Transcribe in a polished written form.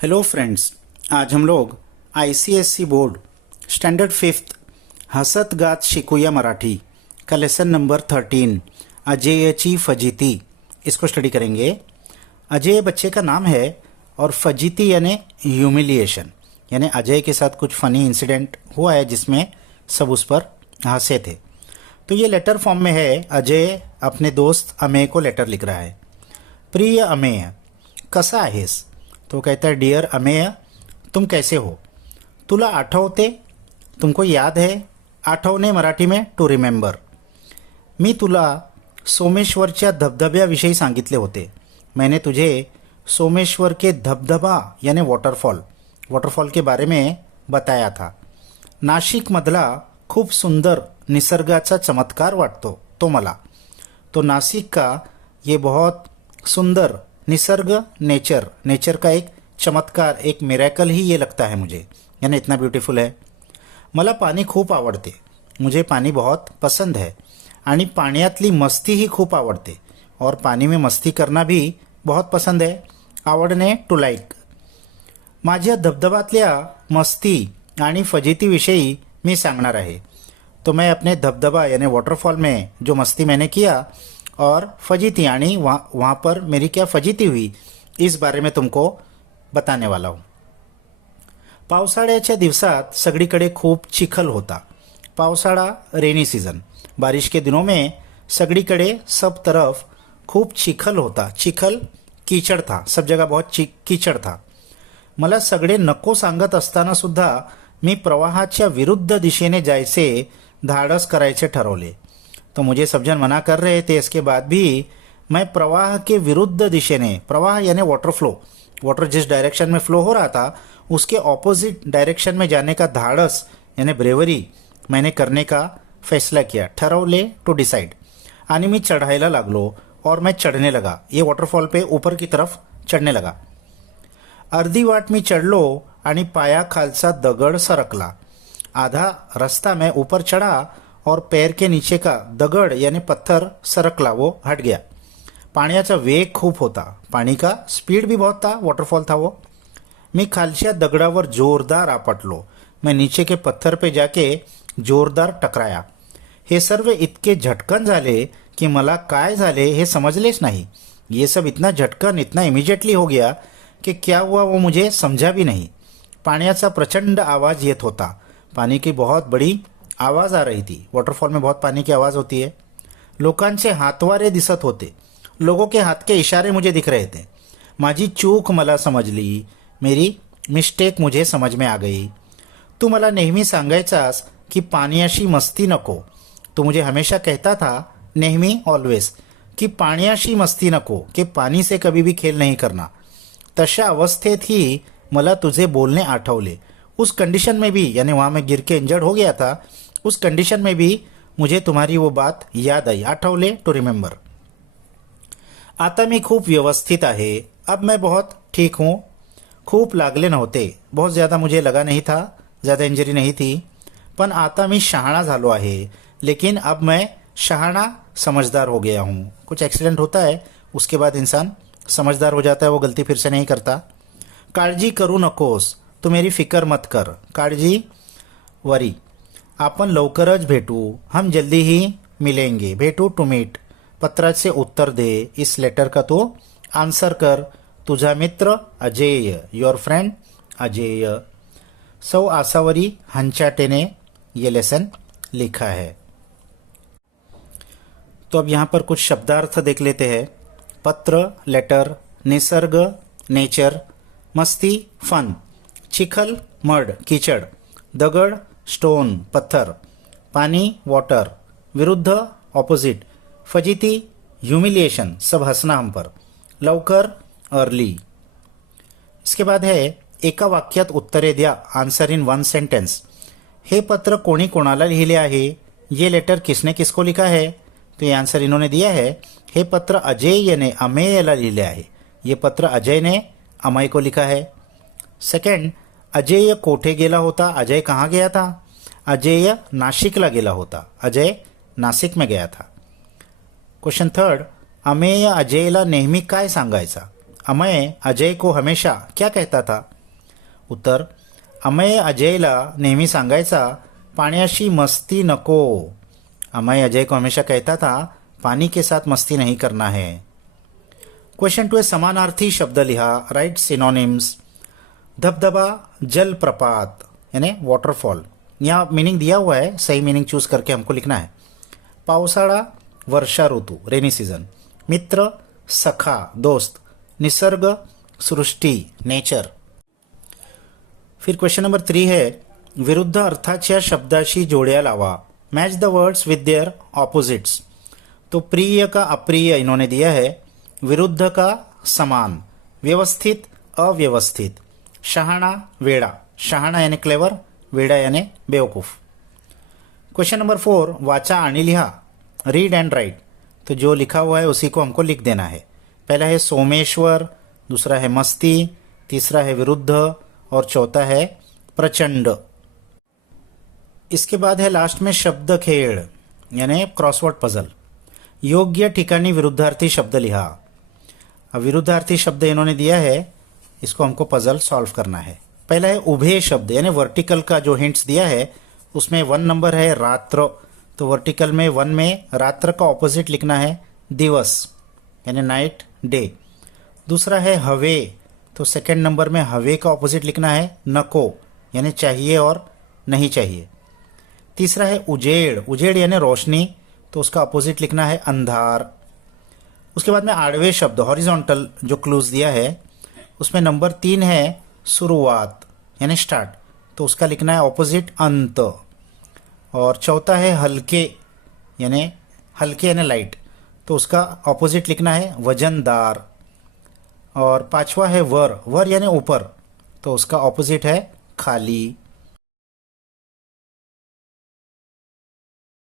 Hello friends, आज हम लोग आईसीएससी बोर्ड स्टैंडर्ड फिफ्थ हसत गात शिकूया मराठी का लेसन नंबर 13 अजेयची फजीती इसको स्टडी करेंगे। अजय बच्चे का नाम है और फजीती यानी ह्यूमिलिएशन, यानी अजय के साथ कुछ फनी इंसिडेंट हुआ है जिसमें सब उस पर हंसे थे। तो ये लेटर फॉर्म में है। अजय अपने दोस्त अमेय को लेटर लिख रहा है। प्रिय अमेय, कसा आहेस? तो कहता है डियर अमेय, तुम कैसे हो? तुला आठवते? तुमको याद है? आठवणे मराठी में टू रिमेंबर। मी तुला सोमेश्वरच्या धबधब्याविषयी सांगितले होते। मैंने तुझे सोमेश्वर के धबधबा यानी वाटरफॉल के बारे में बताया था। नाशिकमधला खूप सुंदर निसर्गाचा चमत्कार वाटतो तो मला। तो नासिक का ये बहुत सुंदर निसर्ग, नेचर का एक चमत्कार, एक मिरेकल ही ये लगता है मुझे, यानी इतना ब्यूटीफुल है। मला पाणी खूप आवडते, मुझे पानी बहुत पसंद है आणि पाण्यातली मस्ती ही खूप आवडते और पानी में मस्ती करना भी बहुत पसंद है। आवडणे टू लाईक। माझ्या धबधबातल्या मस्ती आणि फजितीविषयी मी सांगणार आहे। तो मैं अपने धबधबा यानी वाटरफॉल में जो मस्ती मैंने किया और फजीती यानी वहाँ पर मेरी क्या फजीती हुई इस बारे में तुमको बताने वाला हूँ। पावसाळ्याच्या दिवसात सगळीकडे खूप चिखल होता। पावसाळा रेनी सीजन, बारिश के दिनों में सगळीकडे सब तरफ खूप चिखल होता। चिखल कीचड़ था, सब जगह बहुत कीचड़ था। मला सगळे नको सांगत असताना सुद्धा मी प्रवाहाच्या विरुद्ध दिशेने जायचे धाडस करायचे ठरवले। तो मुझे सब जन मना कर रहे थे, इसके बाद भी मैं प्रवाह के विरुद्ध दिशेने, प्रवाह यानी वाटर जिस डायरेक्शन में फ्लो हो रहा था उसके ऑपोजिट डायरेक्शन में जाने का धाड़स यानी ब्रेवरी मैंने करने का फैसला किया। ठरवले टू डिसाइड। आणि मी चढ़ायला लागलो और मैं चढ़ने लगा, ये वाटरफॉल पे ऊपर की तरफ चढ़ने लगा। अर्धी वाट मी चढ़लो आणि पायाखालचा दगड सरकला। आधा रास्ता मैं ऊपर चढ़ा और पैर के नीचे का दगड़ यानी पत्थर सरकला, वो हट गया। पाण्याचा वेग खूप होता, पानी का स्पीड भी बहुत था, वाटरफॉल था वो। मी खालच्या दगडावर जोरदार आपटलो, मैं नीचे के पत्थर पे जाके जोरदार टकराया। हे सर्व इतके झटकन झाले कि मला काय झाले हे समजलेच नहीं। ये सब इतना झटकन, इतना इमिजिएटली हो गया कि क्या हुआ वो मुझे समझा भी नहीं। पाण्याचा प्रचंड आवाज येत होता, पानी की बहुत बड़ी आवाज़ आ रही थी। वाटरफॉल में बहुत पानी की आवाज़ होती है। लोकांचे हातवारे दिसत होते, लोगों के हाथ के इशारे मुझे दिख रहे थे। माझी चूक मला समजली, मेरी मिस्टेक मुझे समझ में आ गई। तू मला नेहमी सांगायचास की पाण्याशी मस्ती नको। तू मुझे हमेशा कहता था, नेहमी ऑलवेज, कि पाण्याशी मस्ती नको, कि पानी से कभी भी खेल नहीं करना। तशा अवस्थेत ही मला तुझे बोलणे आठवले। उस कंडीशन में भी, यानी वहाँ मैं गिर के इंजर्ड हो गया था, उस कंडीशन में भी मुझे तुम्हारी वो बात याद आई। Athawale to remember. आता मी खूप व्यवस्थित आहे, अब मैं बहुत ठीक हूँ। खूप लागले नव्हते, बहुत ज़्यादा मुझे लगा नहीं था, ज़्यादा इंजरी नहीं थी। पण आता मी शहाणा झालो आहे, लेकिन अब मैं शहाणा समझदार हो गया हूँ। कुछ एक्सीडेंट होता है, उसके बाद इंसान समझदार हो जाता है, वो गलती फिर से नहीं करता। काळजी करू नकोस, तू मेरी फिकर मत कर। काळजी वरी। आपण लवकरच भेटू, हम जल्दी ही मिलेंगे। भेटू टू मीट। पत्राचे उत्तर दे, इस लेटर का तू आंसर कर। तुझा मित्र अजेय, योर फ्रेंड अजेय। सौ आसावरी हंचाटेने ये लेसन लिखा है। तो अब यहाँ पर कुछ शब्दार्थ देख लेते हैं। पत्र लेटर, निसर्ग नेचर, मस्ती फन, चिखल मड कीचड़, दगड़ स्टोन पत्थर, पानी वाटर, विरुद्ध ऑपोजिट, फजीती ह्यूमिलिएशन सब हंसना हम पर, लवकर अर्ली। इसके बाद है एका वाक्यात उत्तरे द्या, आंसर इन वन सेंटेंस। हे पत्र कोणी कोणाला लिहिले आहे? ये लेटर किसने किसको लिखा है? तो ये आंसर इन्होंने दिया है। हे पत्र अजय ने अमेयला लिहिले आहे। ये पत्र अजय ने अमय को लिखा है। सेकंड, अजय कोठे गेला होता? अजय कहाँ गया था? अजय नाशिकला गेला होता, अजय नासिक में गया था। क्वेश्चन थर्ड, अमेय अजयला नेहमी काय सांगायचा? अमय अजय को हमेशा क्या कहता था? उत्तर, अमय अजयला नेहमी सांगायचा पाण्याशी मस्ती नको. अमय अजय को हमेशा कहता था पानी के साथ मस्ती नहीं करना है. क्वेश्चन 2 है, समानार्थी शब्द लिहा. Right synonyms. धबधबा जलप्रपात यानी वॉटरफॉल. यहाँ मीनिंग दिया हुआ है, सही मीनिंग चूज करके हमको लिखना है. पावसाळा वर्षा ऋतु रेनी सीजन. मित्र सखा दोस्त. निसर्ग सृष्टी नेचर. फिर क्वेश्चन नंबर 3 है, विरुद्ध अर्थाच्या शब्दाशी जोड्या लावा. Match the words with their opposites. तो प्रिय का अप्रिय इन्होंने दिया है, विरुद्ध का समान, व्यवस्थित अव्यवस्थित, शहाणा वेड़ा. शहाणा यानी क्लेवर, वेड़ा यानी बेवकूफ. क्वेश्चन नंबर 4, वाचा आणि लिहा. Read and right. तो जो लिखा हुआ है उसी को हमको लिख देना है. पहला है सोमेश्वर, दूसरा है मस्ती, तीसरा है विरुद्ध और चौथा है प्रचंड. इसके बाद है लास्ट में शब्द खेळ यानी क्रॉसवर्ड पजल. योग्य ठिकाणी विरुद्धार्थी शब्द लिहा. अब विरुद्धार्थी शब्द इन्होंने दिया है, इसको हमको पजल सॉल्व करना है. पहला है उभे शब्द यानी वर्टिकल का जो हिंट्स दिया है उसमें 1 नंबर है रात्र. तो वर्टिकल में 1 में रात्र का ऑपोजिट लिखना है दिवस यानी नाइट डे. दूसरा है हवे. तो सेकंड नंबर में हवे का ऑपोजिट लिखना है नको यानी चाहिए और नहीं चाहिए. तीसरा है उजेड़. उजेड़ यानी रोशनी, तो उसका अपोजिट लिखना है अंधार. उसके बाद में आड़वे शब्द हॉरिजॉन्टल जो क्लूज दिया है उसमें नंबर 3 है शुरुआत यानी स्टार्ट, तो उसका लिखना है ऑपोजिट अंत. और चौथा है हल्के यानी लाइट, तो उसका ऑपोजिट लिखना है वजनदार. और पांचवा है वर यानी ऊपर, तो उसका ऑपोजिट है खाली.